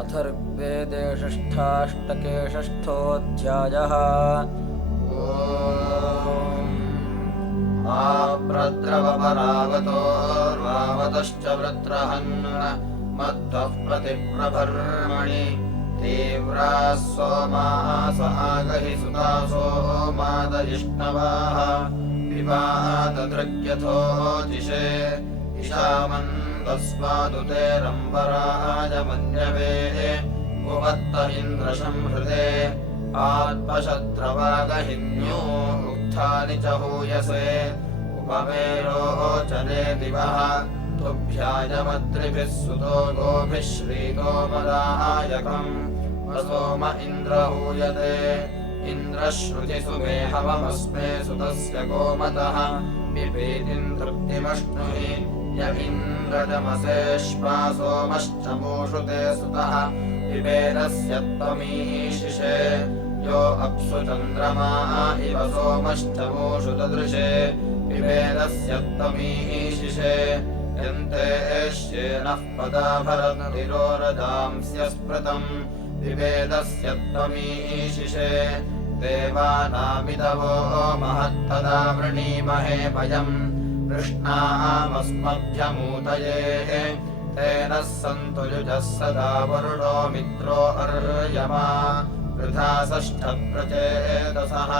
अथर्वेदे षष्ठाष्टके षष्ठोऽध्यायः। आप्रद्रवपरावतोर्वावतश्च वृत्रहन् मत्तः प्रतिप्रभर्मणि तीव्राः सोमास आगहि सुतासो मादयिष्णवाः विवाददृग्यथोजिषे इषामन्तस्वादुतेरम्बराय मन्यवे कुवत्त इन्द्रशंहृते आत्मशत्रवागहिन्यो उक्थानि च हूयसे उपमेरोचने दिवः तुभ्यायमत्रिभिः सुतो गोभिः श्रीतो मदायकम् वसोम इन्द्र हूयते इन्द्रश्रुतिसु मे हवमस्मे सुतस्य गोमतः पिबेदिम् तृप्तिमश्नुहि य इन्द्रजमसेष्मा सोमश्च मूषुते सुतः पिबेदस्य त्वमीशिषे यो अप्सु चन्द्रमा इव सोमश्च मूषुतदृशे पिबेदस्य त्वमीशिषे यन्ते श्येनः पदाभरतिरोरजांस्य स्मृतम् पिबेदस्य त्वमीशिषे देवानामिदवो महत्तदा वृणीमहे वयम् कृष्णामस्मभ्यमूतये तेन सन्तु युजः सदा वरुणो मित्रो अर्यमा वृथा षष्ठप्रचेतसः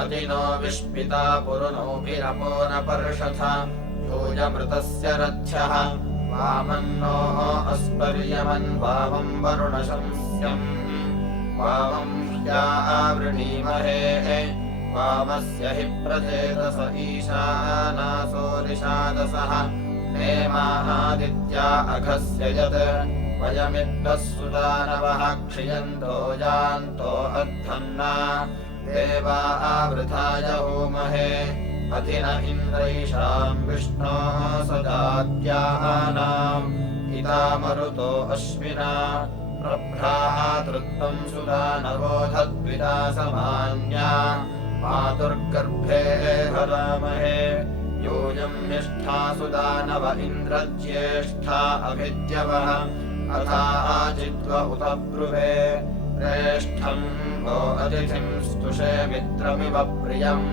अतिनो विष्पिता पुरुणोभिरपो न पर्षथ यूयमृतस्य रथ्यः वामन्नो अस्पर्यमन् वामम् वरुणशंस्यम् वामम् ह्यावृणीमहे वामस्य हि प्रचेतस ईशानासोरिषादसः नेमादित्या अघस्य यत् वयमिद्वः सुदानवः क्षियन्तो यान्तो अध्वन्ना देवा आवृथाय होमहे अधिन इन्द्रैषाम् विष्णोः सदात्यानाम् हिता मरुतो अश्विना प्रभ्रातृत्वम् सुदानवोधद्विता समान्या मातुर्गर्भे भरामहे यूयम् निष्ठा सुदानव इन्द्रज्येष्ठा अभिद्यवः अथाचिद्व उत ब्रुवे प्रेष्ठम् वो अतिथिम् स्तुषे मित्रमिव प्रियम्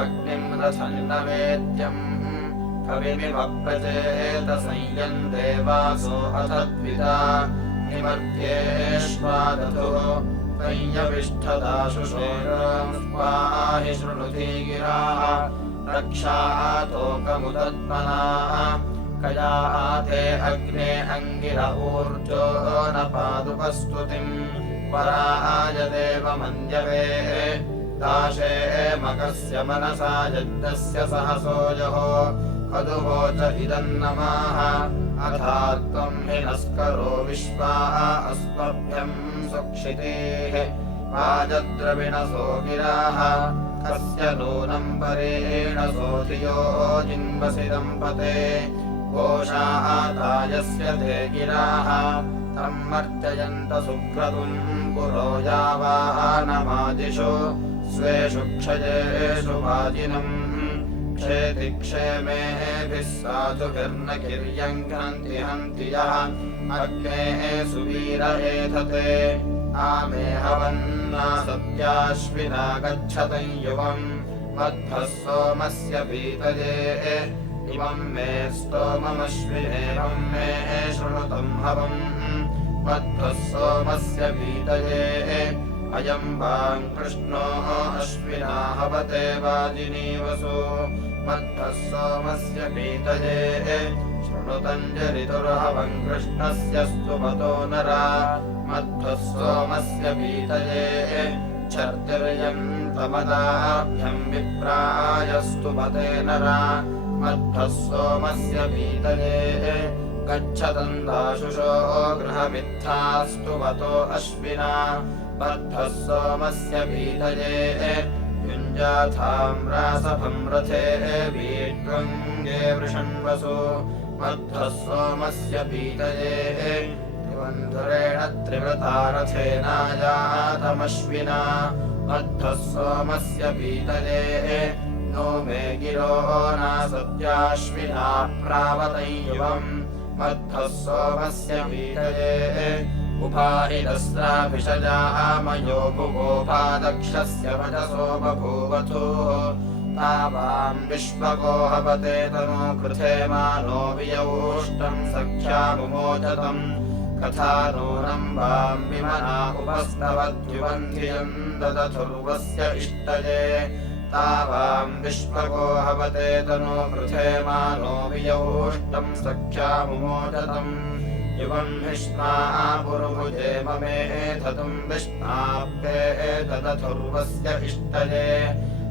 अग्निम् रथम् न वेद्यम् कविमिव प्रचेत संयम् देवासो अथद्विता निमर्त्येष्वादधुः संयविष्ठदाशुषेरस्वाहि शृणुधीगिराः रक्षातोकमुदत्मनाः कया ते अग्ने अङ्गिर ऊर्जो न पादुपस्तुतिम् पराय देवमन्यवे दाशे मकस्य मनसा यज्ञस्य सहसोजहो कदुवोच इदन्नमाः अथा त्वम् हि नस्करो विश्वा अस्मभ्यम् सुक्षितेः वाजद्रविणसो गिराः कस्य नूनम् परेण सोऽधियो जिन्वसि दम्पते घोषातायस्य ते गिराः तम् मर्जयन्त सुक्रतुम् पुरो यावानमादिषु स्वेषु क्षयेषु वाजिनम् क्षेति क्षेमेभिः साधुभिर्न किर्यम् घ्नन्ति हन्ति यः अग्नेः सुवीर एधते आमे हवन्ना सत्याश्विना गच्छतम् युवम् मध्वः सोमस्य पीतये इमम् मे स्तोममश्विनेवम् मे शृणुतम् हवम् मध्वः सोमस्य पीतये अयम् वाम् कृष्णो अश्विना हवते वाजिनीवसु मध्वः सोमस्य पीतये शृणुतञ्जरितुर्हवम् कृष्णस्य स्तुवतो नरा मध्वः सोमस्य पीतये छर्तिर्यन्तमदाभ्यम् विप्राय स्तुवते नरा मध्वः सोमस्य पीतये गच्छतम् दाशुषो गृहमित्था स्तुवतो अश्विना मध्वः सोमस्य पीतये युञ्जाथाम्रासभम् रथे वीड्वङ्गे वृषण्वसु मध्वः सोमस्य पीतये त्रिवन्धुरेण त्रिवृता रथेनायातमश्विना मध्वः सोमस्य पीतये नो मे गिरो नासत्याश्विना प्रावतम् युवम् मध्वः सोमस्य पीतये उभाहितस्राभिषजामयो भुवोपादक्षस्य वचसो बभूवथो तावाम् विश्वको हवते तनो कृथे मानो वियौष्टम् सख्यामुमोचतम् कथा नूनम् वाम् विमना उपस्तवद्युवन्धियम् ददथुर्वस्य इष्टये तावाम् विश्वको हवते तनो कृथे मानो वियौष्टम् सख्यामुमोचतम् युवम् विष्णा पुरुभुजे ममेधतुम् विष्णाप्ते ददथुर्वस्य इष्टये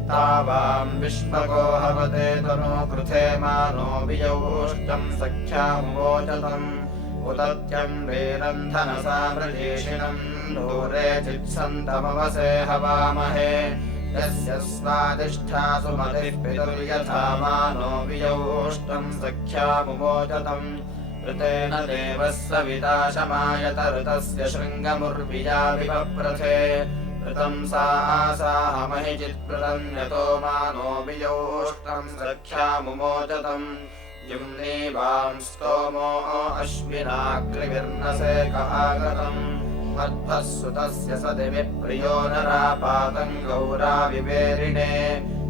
तावाम् विश्वको हवते तनो कृथे मानो वियौष्टम् सख्यामुमोचतम् उदत्यम् वेरन्धनसा वृजेषिणम् दूरे चित्सन्तमवसे हवामहे यस्य स्वादिष्ठासु मतिः पितुर्यथा मानो वियौष्टम् सख्यामुमोचतम् ऋतेन देवः सविता शमायत ऋतस्य शृङ्गमुर्विया विपप्रथे ऋतम् सा आसाहमहि चित्कृतम् यतो मानो वियौष्टम् सख्यामुमोचतम् युम्नीवाम् स्तोमो अश्विनाग्निर्नसे आगतम् मध्वः सुतस्य सदिवि प्रियो नरापातम् गौराविवेरिणे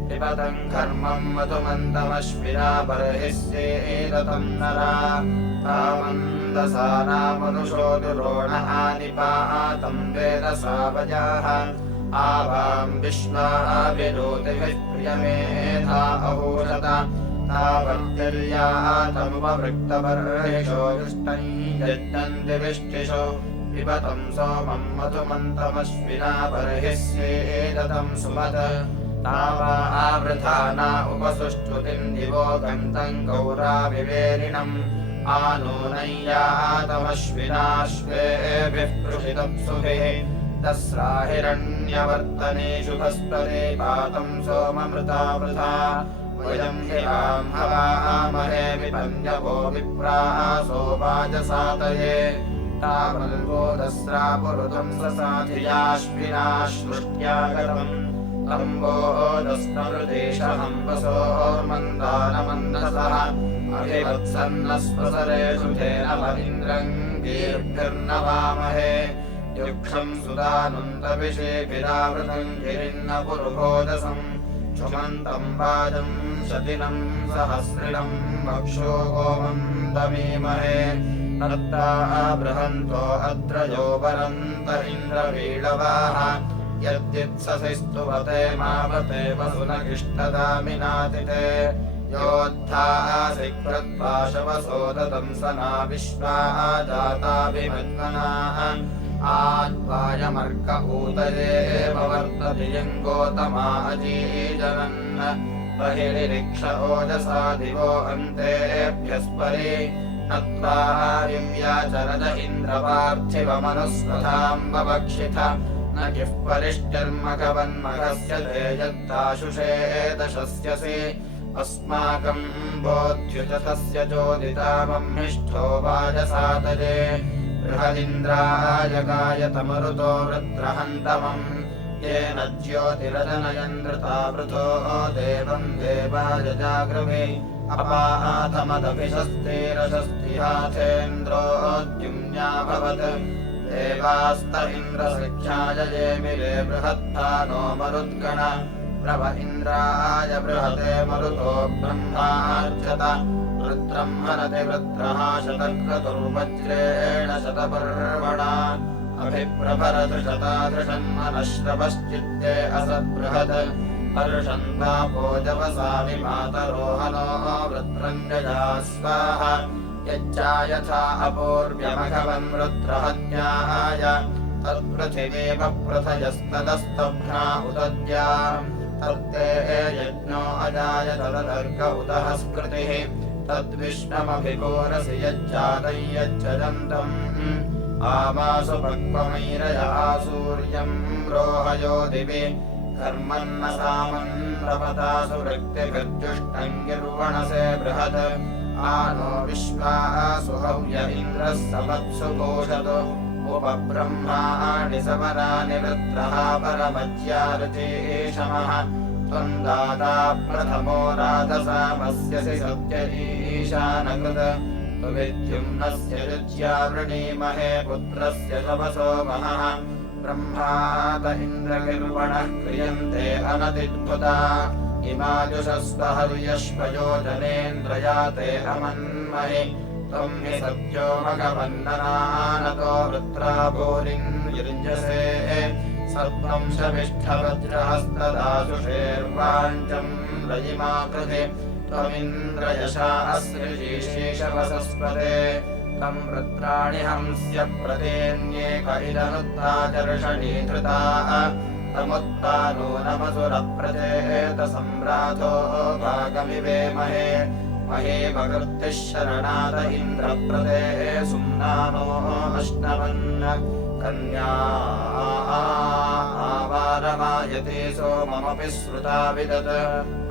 पिबतम् घर्मम् मधुमन्तमश्विना बर्हिस्येदतम् नरा तामन्दसानामनुषो दुरोण आनिपातम् वेदसा वजाः आवाम् विश्वाभिरोतिभिः प्रियमेधा अहोषत तावद्यर्यातमुपवृक्तबर्हिषो दुष्टम् यज्ञन्ति विष्टिषो पिबतम् सोमम् मधुमन्तमश्विना बर्हिस्येदतम् सुमत तावा आवृधाना उपसुष्टुतिम् दिवो गन्तम् गौराविवेरिणम् आनूनय्यातमश्विनाश्वेभिः पृषितप्सुभिः तस्रा हिरण्यवर्तनेषु भस्परे पातम् सोममृता वृथा वयम् हिराम् हवामहे विपन्यवो विप्रासो वाजसातये तावल्वोदस्रा पुरुतम् ससाधियाश्विनाश्वृष्ट्यागतम् तम्बोदस्नमृदेशहम्बसोर्मन्दानमन्दसः अभिवत्सन्नस्वसरेषु तेन महीन्द्रम् गीर्भिर्नवामहे युक्षम् सुदानुन्दविषेभिरावृतम् गिरिन्न पुरुभोदसम् क्षुमन्तम् वाजम् शतिनम् सहस्रिणम् वक्षो गोमम् दमीमहे नत्ता बृहन्तो अद्रयो वरन्त इन्द्रवीळवाः यद्यत्ससिस्तुवते मावते वसुनगिष्टदामिनातिते योद्धासि कृत्वाशवसोदतम् सना विश्वा जाताभिमज्मनाः आद्वायमर्क ऊतये वर्तति यङ्गोतमा अजीजनन् बहिरिक्ष ओजसा दिवो अन्तेभ्यस्परि नत्वा दिव्याचरद इन्द्रपार्थिवमनुस्वधाम् ववक्षिथ न किः परिष्टिर्मघवन्मघस्य ते यद्दाशुषे दशस्यसि अस्माकम् बोध्युतस्य चोदितामम्हिष्ठो वाजसातये बृहदिन्द्राय गायतमरुतो वृत्रहन्तमम् येन ज्योतिरजनयन्द्रतावृतो देवम् देवाय जागृवे अपाथमदभिषस्तिरशस्तिहाथेन्द्रोऽद्युम्न्याभवत् देवास्त इन्द्रसख्याय येमिरे बृहत्तानो मरुद्गण प्रभ इन्द्राय बृहते मरुतो ब्रह्मार्चत वृत्रम् हनति वृत्रः शतक्रतुर्वज्रेण शतपर्वणा अभिप्रभरतु शतादृशन्मनश्रवश्चित्ते असद्बृहत् हर्षन्तापोजवसामि मातरोहनो वृत्रञ्जया स्वाहा यच्चायथा अपूर्व्यमघवन् वृत्रहत्याय तत्पृथिवीव पृथयस्तदस्तभ्ना उदद्या तत्ते यज्ञो अजाय तदर्क उदः स्कृतिः तद्विष्णमभिघोरसि यच्चादै यच्चदन्तम् आवासु पक्वमैरया सूर्यम् रोहयो दिवि कर्मन्न सामन्त्रपतासु वृक्तिभिर्जुष्टम् गिर्वणसे बृहत् आनो विश्वासु हव्य इन्द्रः सपत्सु पोषतु उपब्रह्माणि समरानि वृत्रः परमज्यारुचीशमः त्वम् दाता प्रथमो राधसामस्यसि सत्य ईशानकृत् त्वविद्युम्नस्य युज्या वृणीमहे पुत्रस्य तपसो महः ब्रह्मात इन्द्रगिर्वणः क्रियन्ते अनतिद्भुता इमाजुषस्व हर्यश्वयोजनेन्द्रयाते अमन्महि त्वं हि सत्यो भगवन्दनानतो वृत्रा भूरिर्युञ्जसे सर्वं शमिष्ठवज्रहस्तदाशुषेर्वाञ्चम् रयिमाकृते त्वमिन्द्रयशा अस्रिशीशेषवसस्पते तं वृत्राणि हंस्य प्रतेऽन्येक इदनुत्ताचर्षणीधृता तमुत्तानो नमसुरप्रचेत सम्राधो भागमिवेमहे महेमकृतिः शरणाद इन्द्रप्रदे सुम्नानो अश्नवन् कन्या आवारमायते सोममपि श्रुता विदत्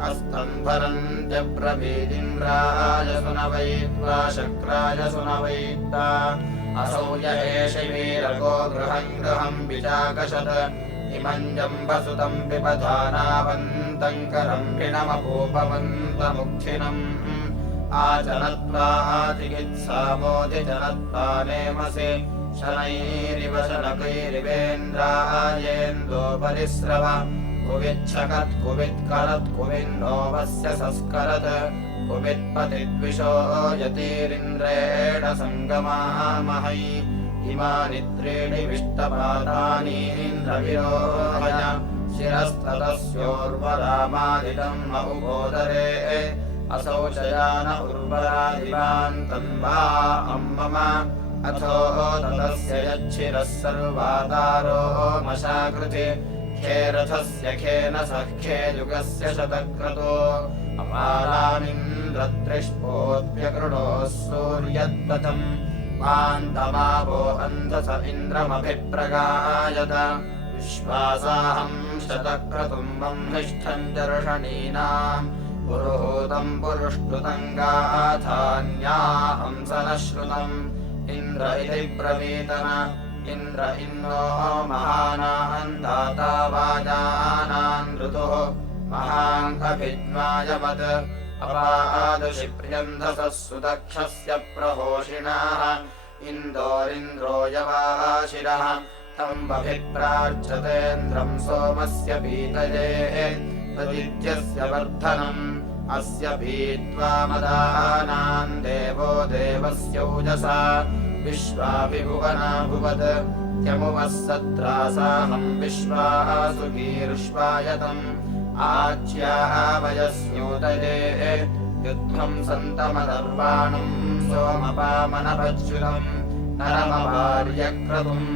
अस्तम्भरन्त्यब्रवीदिन्द्राय सुनवैत्वा शक्राय सुनवैत्ता असौ य एष वीरको गृहम् गृहम् विचाकशत् इमम् जम्बसुतम् पिबधानावन्तम् करम् पिणमपूपवन्तमुखिनम् आचनत्वा चिकित्सामोदिजनत्वा नेमसि शनैरिव शनकैरिवेन्द्रायेन्दो परिस्रव कुविच्छकत् कुवित्करत् कुविन्नोवस्य संस्करत् कुवित्पतिद्विषो यतिरिन्द्रेण सङ्गमामहै इमानि त्रीणि विष्टपादानीन्द्रविरोहय शिरस्ततस्योर्वरामादिदम् महुबोदरे असौ शयान उर्वरादिवान् तन्वा अम्मम अथो ततस्य यच्छिरः सर्वादारो मशाकृति खेरथस्य खेन सख्ये युगस्य शतक्रतो अपारामिन्द्रत्रिष्पोऽप्यकृणोः सूर्यद्वतम् वान्तमावो अन्धस इन्द्रमभिप्रगायत विश्वासाहम् शतक्रतुम् बह्निष्ठम् दर्शनीनाम् पुरुहूतम् पुरुष्टुतम् गाथान्या हंसनश्रुतम् इन्द्र इति ब्रवीतन इन्द्र इन्नो महानान् दाता वाजानान् ऋतुः महाङ्कभिज्ञायवत् अपादुषि प्रियन्धसः सुदक्षस्य प्रहोषिणाः इन्दोरिन्द्रो यवाशिरः तम् अभिप्रार्चतेन्द्रम् सोमस्य पीतये तदित्यस्य वर्धनम् अस्य पीत्वा मदानान् देवो देवस्यौजसा विश्वाभिभुवनाभुवत् त्यमुवः सत्रासाहम् विश्वासु कीर्ष्वायतम् आच्यावयस्योतये युद्धम् सन्तमदर्वाणम् सोमपामनभज्युतम् नरमभार्यक्रतुम्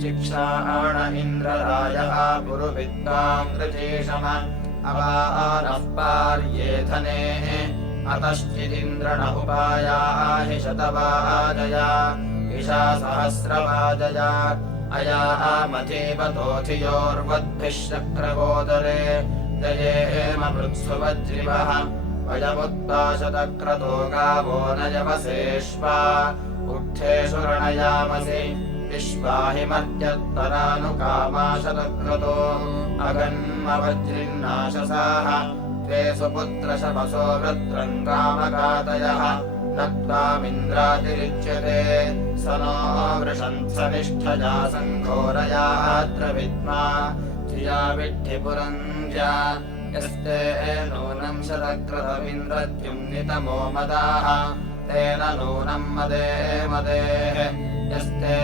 शिक्षाण इन्द्ररायः पुरुविद्वाम् कृचीषम अवानः पार्येधने अतश्चिदिन्द्रण उपायाहि शतवाजया इषा सहस्रवाजया अयामधीवतोऽधियोर्वद्भिः शक्रगोदरे जयेम मृत्सुवज्रिवः वयमुत्पाशतक्रतो गावो न यवसेष्वा उक्थेषु रणयामसि विश्वाहि मर्यत्तरानुकामाशतक्रतो अगन्मवज्रिन्नाशसाः त्वे सुपुत्रशपसो वृत्रम् कामकातयः न त्वामिन्द्रातिरिच्यते स नो वृषन्सनिष्ठया सङ्घोरयात्र विद्मा धिया विड्ढिपुरञ्ज्या यस्ते नूनम् शतक्रतमिन्द्रद्युम्नितमो मदाः तेन नूनम् मदे मदेः यस्ते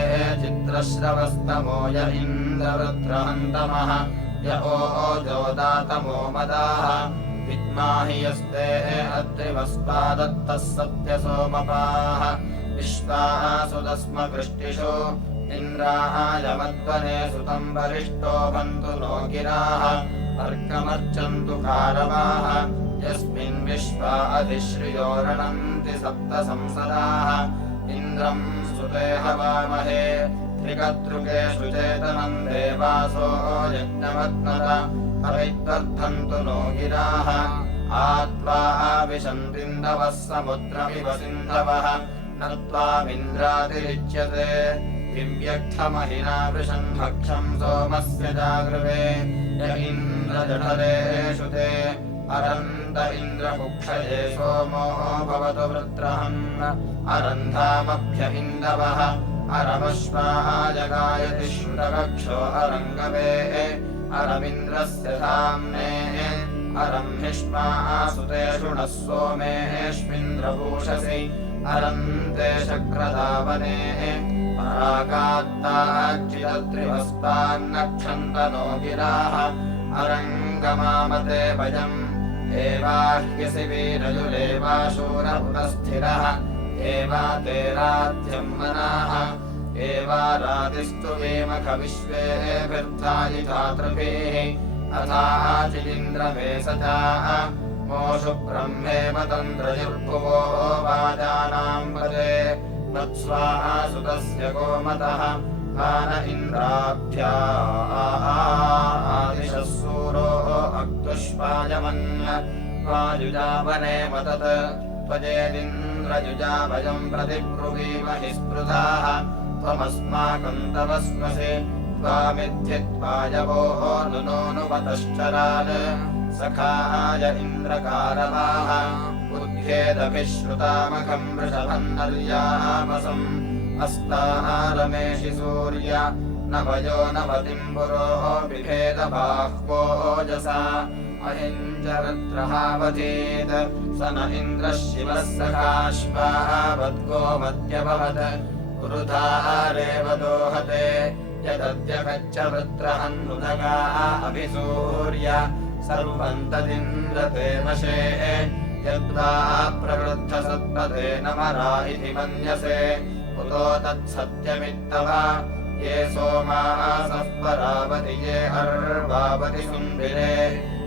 चित्रश्रवस्तमो य इन्द्रवृत्रहन्तमः य ओजोदातमो मदाः विद्माहि यस्ते अत्रिवस्पादत्तः सत्यसोमपाः विश्वासुदस्मवृष्टिषु इन्द्राय मध्वने सुतम् वरिष्ठो बन्तु नो गिराः अर्कमर्चन्तु कारवाः यस्मिन् विश्वा अधिश्रियो रणन्ति सप्त संसदाः इन्द्रम् स्तुते हवामहे त्रिकतृकेषु चेतनम् देवासो यज्ञवत्नत हवित्वर्धन्तु नो गिराः आत्वा विशन्तिन्दवः समुद्रमिव सिन्धवः न त्वामिन्द्रातिरिच्यते दिव्यक्थमहिना वृषन् भक्षम् सोमस्य जागृवे य इन्द्रजठरेषु ते अरन्त इन्द्रपुक्षये सोमो भवतु वृत्रहन् अरन्धामभ्य इन्दवः अरमश्वाजगायति श्रुतकक्षो अरङ्गवे अरमिन्द्रस्य धाम्ने अरं हिष्मासुते शुणः सोमेष्विन्द्रभूषसि अरन्ते शक्रदावने पराकात्ताच्चिदत्रिवस्तान्नक्षन्तनो गिराः अरङ्गमामते भयम् एवाह्यसि वीरजुलेवाशूरपुरस्थिरः एवा ते राज्यम् मनाः एवा रातिस्तु वेमखविश्वेभिर्धायिधातृभिः अथाचिदिन्द्रवेशजाः मोषु ब्रह्मेव तन्द्रजुर्भुवो वाजानाम् पदे वत्स्वासुतस्य गोमतः मान इन्द्राभ्या आदिशः सूरो अक्तुष्पायमन् वायुजावने मतत् त्वजेदिन्द्रयुजाभयम् प्रतिब्रुवीमहि स्पृधाः त्वमस्माकम् तव स्मसि त्वामिद्धित्वायवोः नुनोऽनुपतश्चरान् सखाय इन्द्रकारवाः उद्भेदभिश्रुतामखम् वृषभम् नर्यामसम् अस्तारमेषि सूर्य नवयो नवतिम् पुरोः बिभेदबाह्वोजसा अहिञ्चरत्रहावधीत् स न इन्द्रः शिवः सखाश्वावद्गोमत्यभवत् पुरुधारेव दोहते यदद्यगच्छ वृत्रहन्नुदगा अभिसूर्य सर्वम् तदिन्द्रते वशे यद्वा प्रवृद्धसत्पदेन मरा इति मन्यसे कुतो तत्सत्यमित्तव ये सोमासः परावति ये अर्वावति सुन्दिरे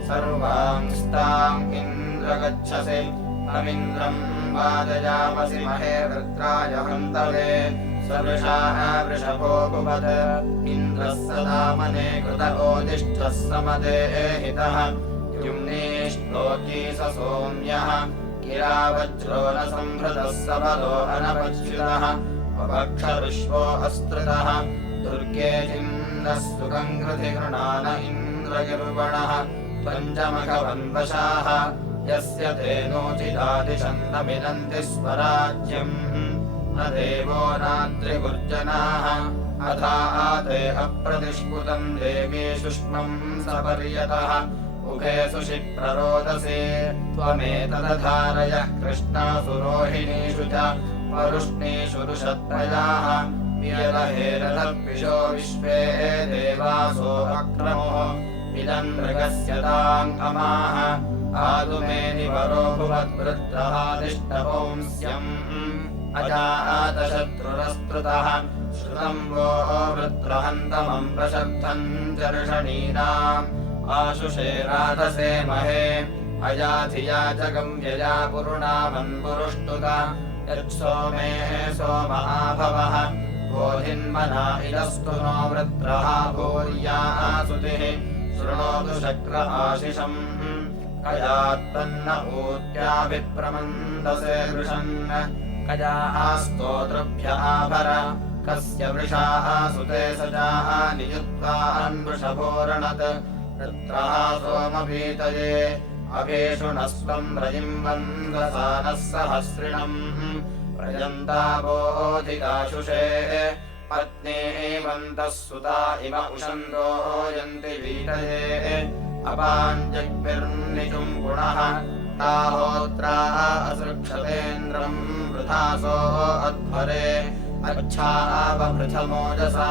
सर्वांस्ताम् इन्द्र गच्छसि अमिन्द्रम् वाजयामसि महे वृत्राय हन्तवे सवृषाः वृषभो भुवत् इन्द्रः सदामने कृतकोदिष्ठः समदेहितः युम्नीष्लोकी स सोम्यः गिरावज्रो न संहृतः सबलो अनपच्युतः वक्षऋष्वो अस्त्रितः दुर्गे चिन्नः सुखम् कृधि गृणान इन्द्रगिर्वणः पञ्चमखवन्वशाः यस्य तेनोचिदादिशन्न मिलन्ति स्वराज्यम् न देवो नात्रिगुर्जनाः अथा ते अप्रतिष्पुतम् देवी शुष्मम् सपर्यतः उभे सुशिप्ररोदसे त्वमेतदधारयः कृष्णासु रोहिणीषु च परुष्णीषु रुषत्रयाः वियलहेरदर्पिषो विश्वे देवासो अक्रमो विदन्मृगस्य ताङ्गमाः आदुमेनि वरो भुवद्वृत्रहादिष्टपुंस्यम् अजातशत्रुरस्तृतः श्रुतम् वो वृत्रहन्तमम् प्रशब्दम् चर्षणीनाम् आशुषे राधसे महे अयाधिया जगम् यया पुरुणामन्पुरुष्टुत यत्सोमे सोमहाभवः बोधिन्मना इदस्तु नो वृत्रः भूर्या सुतिः शृणोतु शक्र आशिषम् कयात्तन्न ऊत्याभिप्रमन्दसे वृषन् कया स्तोतृभ्य आभर कस्य वृषाः सुते सजाः नियुत्वान्वृषभोरणत् वृत्रः सोमपीतये अभीषुणस्त्वम् रजिम् वन्दसानः सहस्रिणम् प्रयन्तावोधिताशुषे पत्नीवन्तः सुता इव उषन्तो यन्ति वीतये अपाञ्जग्भिर्निजुम् गुणः ताहोत्रा असृक्षतेन्द्रम् वृथासो अध्वरे अच्छावभृथमोजसा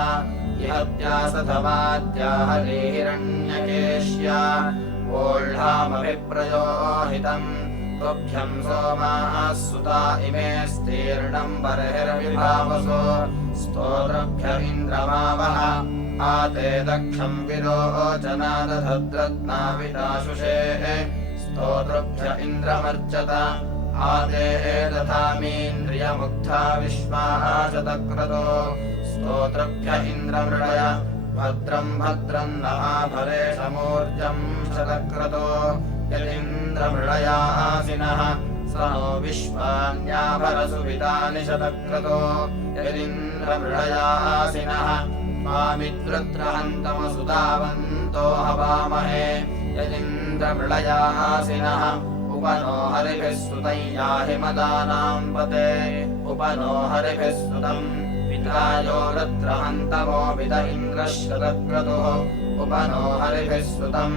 इहत्यासथमाद्याहलीहिरण्यकेश्या वोढ्ढामभिप्रयोहितम् तुभ्यम् सोमाः सुता इमे स्तीर्णम् बर्हिर्विभावसो स्तोत्रभ्य इन्द्रमावह आते दक्षम् विरोचनादधद्रत्नाविदाशुषे स्तोत्रभ्य इन्द्रमर्चत आते दधामीन्द्रियमुग्धा विश्वाः शतक्रतो स्तोत्रभ्य इन्द्रमृडय भद्रम् भद्रम् नहाभरेशमूर्जम् शतक्रतो यदिन्द्रमृडयासिनः स नो विश्वान्याभरसुवितानि शतक्रतो यदिन्द्रमृडयासिनः त्वामिद्वृत्रहन्तमसुतावन्तो हवामहे यदिन्द्रमृळयासिनः उपनो हरिभिः सुतं याहि मदानां पते उपनो हरिभिः सुतम् पितायो रुद्रहन्तमो विद इन्द्रः शतक्रतुः उपनो हरिभिः सुतम्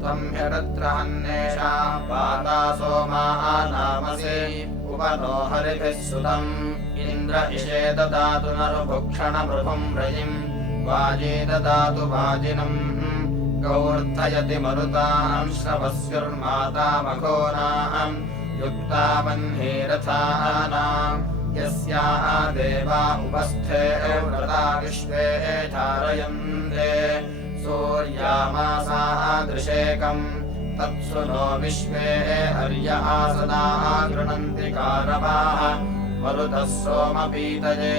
त्वं ह्यरुद्रहन्नेषां पाता सोमाः नामसि उपनो हरिभिः सुतम् इन्द्र इषे ददातु नरुभुक्षणमृभुं रयिम् वाजी ददातु वाजिनम् गौर्धयति मरुतां श्रवस्युर्मातामघोनां युक्तामह्नीरथानां यस्याः देवा उपस्थे व्रता विश्वे धारयन्ते सूर्यामासाः दृशेकम् तत्सु नो विश्वे हर्य आसनाः गृह्णन्ति कारवाः मरुतः सोमपीतये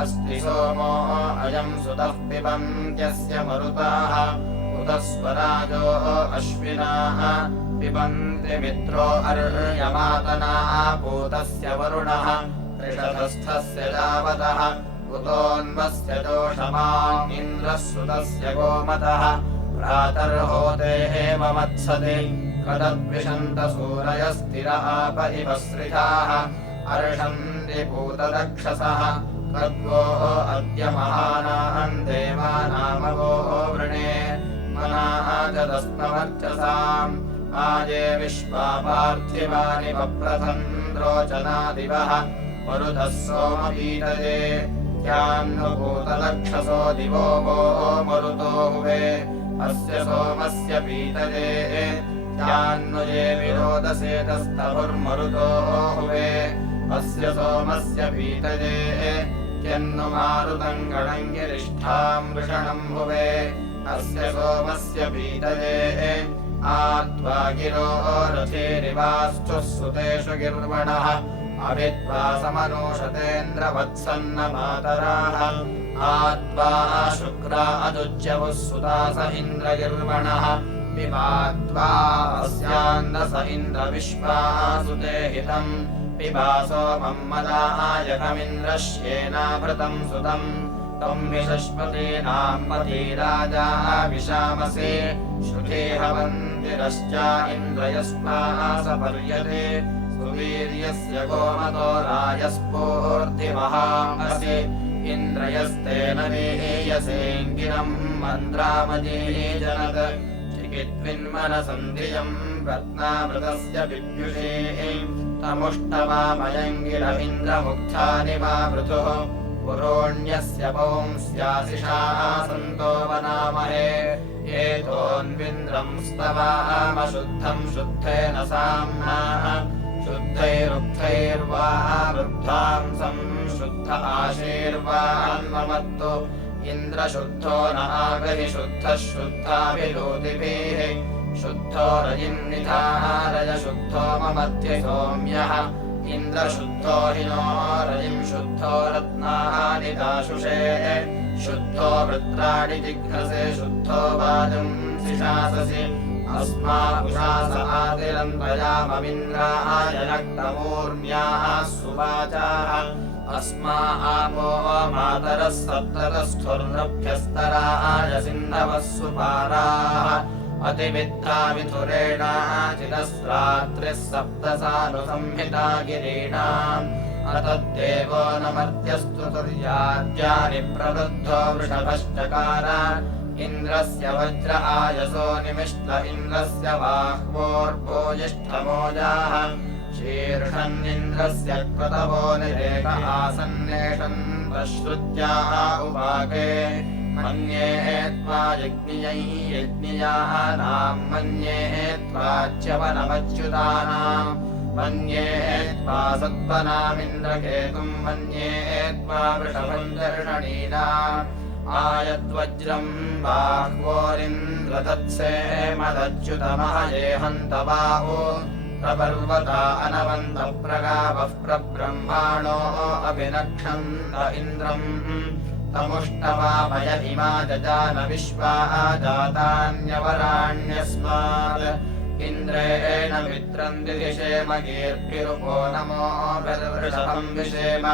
अस्ति सोमो अयं सुतः पिबन्त्यस्य मरुताः उतः स्वराजो अश्विनाः पिबन्ति मित्रो अर्यमातनाः पूतस्य वरुणः ऋषधस्थस्य जावतः उतोऽन्वस्य जोषमान् इन्द्रः सुतस्य गोमतः प्रातर्होते हेममत्सति कदद्विषन्तसूरयस्थिर आप इव स्रिताः अर्षन्ति पूतदक्षसः कद्वो अद्य महानान् देवानामवो वृणे मनाजदस्मवर्चसाम् आजे विश्वा पार्थिवानि वप्रथन्द्रोचनादिवः मरुतः सोमपीतये यान्नुपूतदक्षसो दिवो वो मरुतो हुवे अस्य सोमस्य पीतये यान्नुजे विरोधसेतस्तभुर्मरुतो हुवे अस्य सोमस्य पीतये यन्नु मारुतं गणङ्गिरिष्ठां वृषणं भुवे अस्य सोमस्य पीतये आत्वा गिरो रथेरिवास्तुः सुतेषु गिर्वणः अविद्वा समनोषतेन्द्रवत्सन्न मातराः आत्वा शुक्रा अदुज्यवुः सुतास इन्द्रगिर्वणः पिबात्वा अस्यान्दस इन्द्रविश्वासुते हितम् पिबा सोमं मदायकमिन्द्रश्येनाभृतं सुतम् त्वं विशस्पतीनां पती राजा विशामसि श्रुतिहवन्तिरश्च इन्द्रयस्मास पर्यते सुवीर्यस्य गोमतो राजस्फूर्तिमहामसि इन्द्रयस्तेन वीयसेऽङ्गिरं मन्द्रामजीजनत् चिकित्विन्मनसन्धियं रत्नामृतस्य विद्युषेः तमुष्टवामयङ्गिरमिन्द्रमुग्धानि वा पृथुः पुरोण्यस्य पौंस्याशिषाः सन्तो वनामहे एतोऽन्विन्द्रं स्तवामशुद्धं शुद्धेन साम्नाः शुद्धैरुक्थैर्वा वृद्धांसं शुद्ध आशीर्वान्ममत्तु इन्द्रशुद्धो न आगहि शुद्धः शुद्धाभिलोतिभिः शुद्धो रजिन्निधारय शुद्धो ममध्ये सौम्यः इन्द्रशुद्धो हि नो रजिं शुद्धो रत्नानि दाशुषे शुद्धो वृत्राणि जिघ्रसे शुद्धो वाजं सिशाससि अस्माकुशास आदिरन्वयाममिन्द्राय रक्तमूर्म्याः सुवाचाः अस्मा आपो मातरः सप्ततस्थुर्नभ्यस्तराय सिन्धवः सुपाराः अतिविद्धा विधुरेणाचितस्रात्रिः सप्तसानुसंहिता गिरीणाम् अतद्देवो न मर्त्यस्तु तुर्याद्यानि प्रवृद्धो वृषभश्चकार इन्द्रस्य वज्र आयसो निमिष्ट इन्द्रस्य बाह्वोर्भोजिष्ठमोजाः शीर्षन्निन्द्रस्य क्रतवो निरेक आसन्नेषन् प्रश्रुत्याः उवाके मन्ये त्वा यज्ञियैः यज्ञियानां मन्ये त्वाच्यवनमच्युतानां मन्ये त्वा सत्त्वनामिन्द्रकेतुं मन्ये त्वा वृषभं दर्शनीनाम् आयद्वज्रं बाह्वोरिन्द्रदत्से मदच्युतमहये हन्तबाहो प्रपर्वता अनवन्तप्रगावः प्रब्रह्माणो अभिनक्षन्त इन्द्रम् तमुष्टवामय इमा जजान विश्वाः जातान्यवराण्यस्मात् इन्द्रेण मित्रं दिदिशेम गीर्भिरुपो नमोभिर्वृषभं विशेम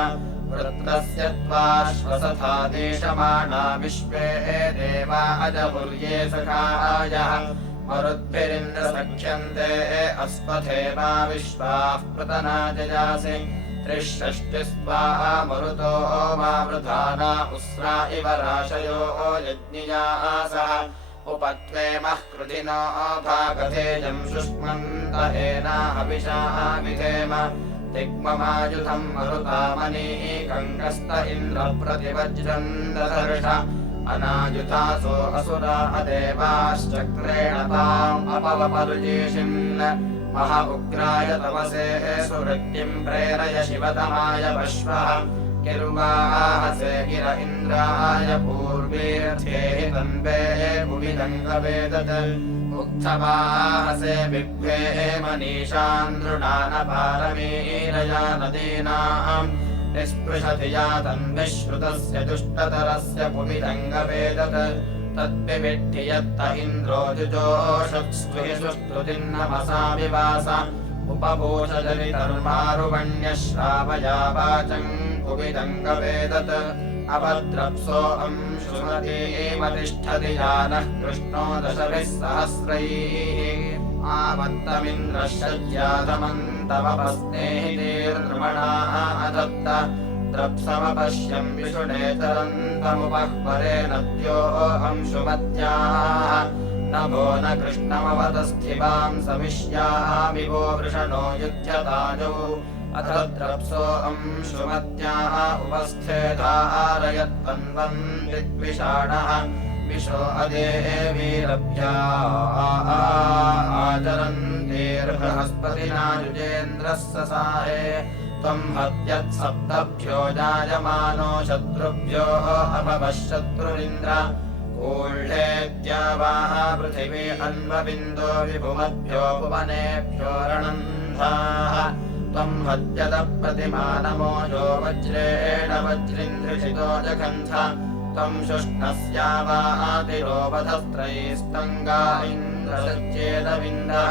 वृत्रस्य त्वाश्वसथा देशमाना विश्वे देवा अजहुर्ये सखायः मरुद्भिरिन्द्रसख्यन्ते अस्मथेवा विश्वाः पृतना जजासि 360 स्वाहा मरुतो मा वृधाना उस्रा इव राशयो यज्ञियासः उपत्वेमः कृधिनो भागधेयम् शुष्मन्त एना हविषाः विधेम तिग्ममायुधम् मरुतामनीकङ्कस्त इन्द्रप्रतिवज्रम् दधर्ष अनायुधासो असुरा देवाश्चक्रेण ताम् अपवपरुजीषिन् मह उग्राय तमसे सुवृत्तिम् प्रेरय शिवतमाय पश्वः किरुवाहसे गिर इन्द्राय पूर्वीर्थे तन्वे भुविदङ्गवेदत् उक्थवाहसे विभ्वे मनीषान्द्रुणानपारमीरया नदीनाम् निःस्पृशति या तन्विश्रुतस्य दुष्टतरस्य भुविदङ्गवेदत् तद्विविद्धि यत्त इन्द्रो जुजोषत्स्त्वहि सुष्टुतिन्नमसा विवास उपभूषजलितर्मारुवण्यश्रावया वाचम् भुविदङ्गवेदत् अभद्रप्सो अंशुमतीमतिष्ठति जानः कृष्णो दशभिः सहस्रैः आवत्तमिन्द्रश्चर्याधमन्तवपस्नेहितेर्नृमणा अदत्त द्रप्समपश्यम् विषुणेतरन्तमुपह्वरे नद्यो अंशुमत्याः नभो न कृष्णमवतस्थिवाम् समिष्यामि वो वृषणो युध्यताजौ अथ द्रप्सो अंशुमत्याः उपस्थेधारयत्तन्वन् दिग्विषाणः विशो अदेवीरभ्या आचरन्तीर्बृहस्पतिना युजेन्द्रः ससाहे त्वम् हत्यत्सप्तभ्यो जायमानो शत्रुभ्यो अभवः शत्रुरिन्द्र ऊढेद्यावाः पृथिवी अन्वबिन्दो विभुमभ्यो भुवनेभ्यो रणन्धाः त्वम् हत्यत प्रतिमानमोजो वज्रेण वज्रिन्द्रिषितो जघन्थ त्वम् शुष्णस्यावातिरोपधस्त्रैस्तङ्गा इन्द्रसच्चेदविन्दः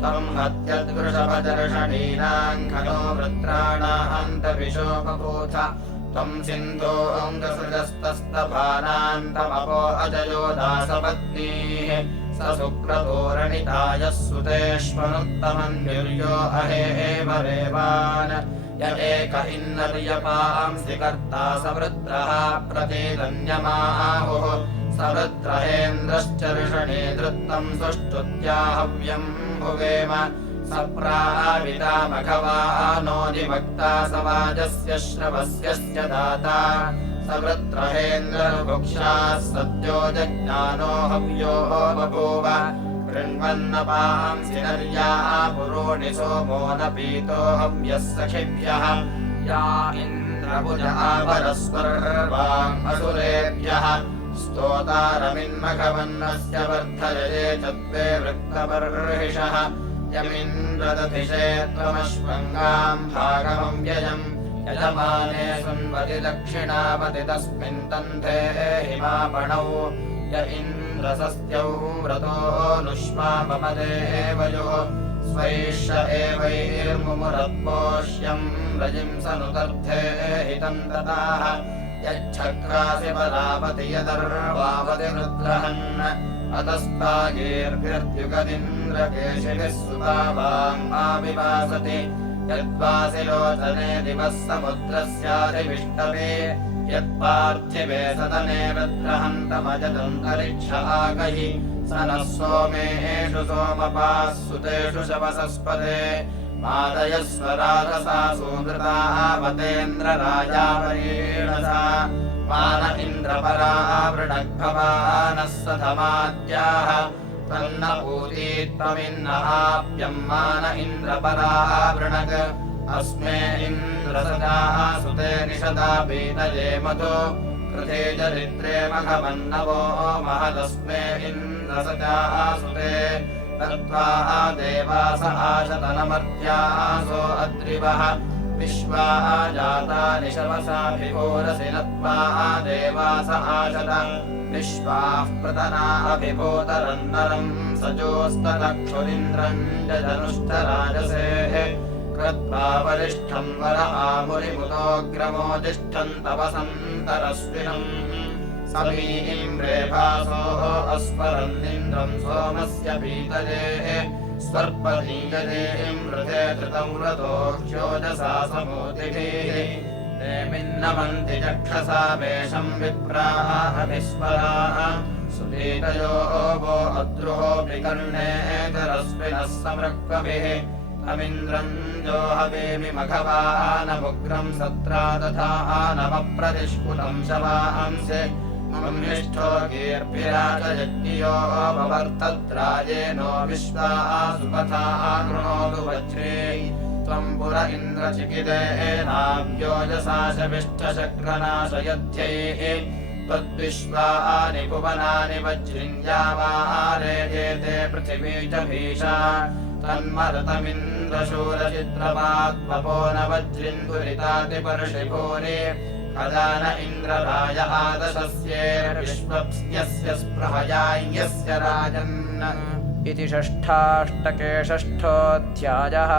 त्वम् हत्यद्वृषभदर्शनीनाम् खनो वृत्राणान्तविशोपभूथ त्वम् सिन्धोऽङ्गसृजस्तस्तभानान्तमपो अजयो दासपत्नीः स शुक्रतोरणितायः सुतेष्वनुत्तमम् निर्यो अहेव रेवान् य एक इन्नर्यपांसि कर्ता सवृत्रः प्रतीदन्यमाहुः सवृत्रहेन्द्रश्चर्षणे धृत्तम् सुष्टुत्याहव्यम् भुवेम सप्राविता मघवानोदिभक्ता समाजस्य श्रवस्यस्य दाता सवृत्रहेन्द्रभुक्षाः सद्यो जज्ञानो हव्यो बभूव कृण्वन्नपांसि नर्याः पुरोणि सोमो न पीतो हव्यः सखिभ्यः या इन्द्रभुज आपरस्वर्वाम् असुरेभ्यः स्तोतारमिन्मघवन्नस्य वर्धयजे चत्वे वृत्तबर्हिषः यमिन्द्रदधिषे त्वमश्वङ्गाम् भागमम् व्ययम् यजमाने सुन्वति दक्षिणावति तस्मिन् तन्थे हिमापणौ य इन्द्रसस्त्यौ व्रतो नुष्मापमदेवयोः स्वैष एवैर्मुमुरत्पोष्यम् रजिंसनुतर्थे हितम् दताः यच्छक्रासि परापति यदर्वापति रुद्रहन् अतस्तागीर्भिर्द्युगदिन्द्रकेशिभिः सुतावाम् आविवासति यद्वासि लोचने दिवः समुद्रस्याधिविष्टवे यत्पार्थिवे सदने वृत्रहन्तमजदन्तरिक्ष आगहि स नः सोमेषु सोमपाः सुतेषु शवसस्पदे मादयस्व राजसा सूनृतावतेन्द्रराजावरीणसा मान इन्द्रपरावृणग्भवानः सधमाद्याः तन्न ऊती त्वमिन्न आप्यम् मान इन्द्रपरावृणग् अस्मे इन्द्रसजाः सुते निषदा पीतये मधु कृते चरित्रे मघवन्नवो महदस्मे इन्द्रसजाः सुते तत्त्वा देवास आशतनमर्त्यासो अद्रिवः विश्वा जाता निशवसाभिभूरसि नत्वा देवास आशत विश्वाः प्रतना अभिभूतरन्नरम् सजोस्तनक्षुरिन्द्रम् जनुष्टराजसेः कृत्वा वरिष्ठम् वर आमुरिमुतोऽग्रमोदिष्ठम् तव सन्तरस्विनम् स समीम्रे भासो अस्मरन्निन्द्रम् सोमस्य पीतये स्वर्पदीयदेमृते धृतमुरतोऽह्योजसा समोतिभिः मिन्नमन्ति चक्षसा वेषम् विप्राः सुपीतयो वो अद्रुहो विकर्णेतरस्मिनः समृक्कभिः अमिन्द्रम् जो हवेमि मघवानमुग्रम् सत्रा तथा नवप्रतिष्कुलम् शवांसि मम्मिष्ठो गीर्भिराजयज्ञियो भवर्तद्राजेनो विश्वा सुपथा कृणोतु वज्रे त्वम् पुर इन्द्रचिकिदेनाव्योजसा शविष्ठशक्रनाशयध्यैः त्वद्विश्वानि भुवनानि वज्रिञ्जावारेजेते पृथिवी च भीषा तन्मरुतमिन्द्रशूरचित्रमात्मपो न वज्रिन्दुरितातिपर्षिभूरि खदान इन्द्रराय आदशस्येर्विश्वप्स्यस्य स्पृहयायस्य राजन् इति षष्ठाष्टके षष्ठोऽध्यायः।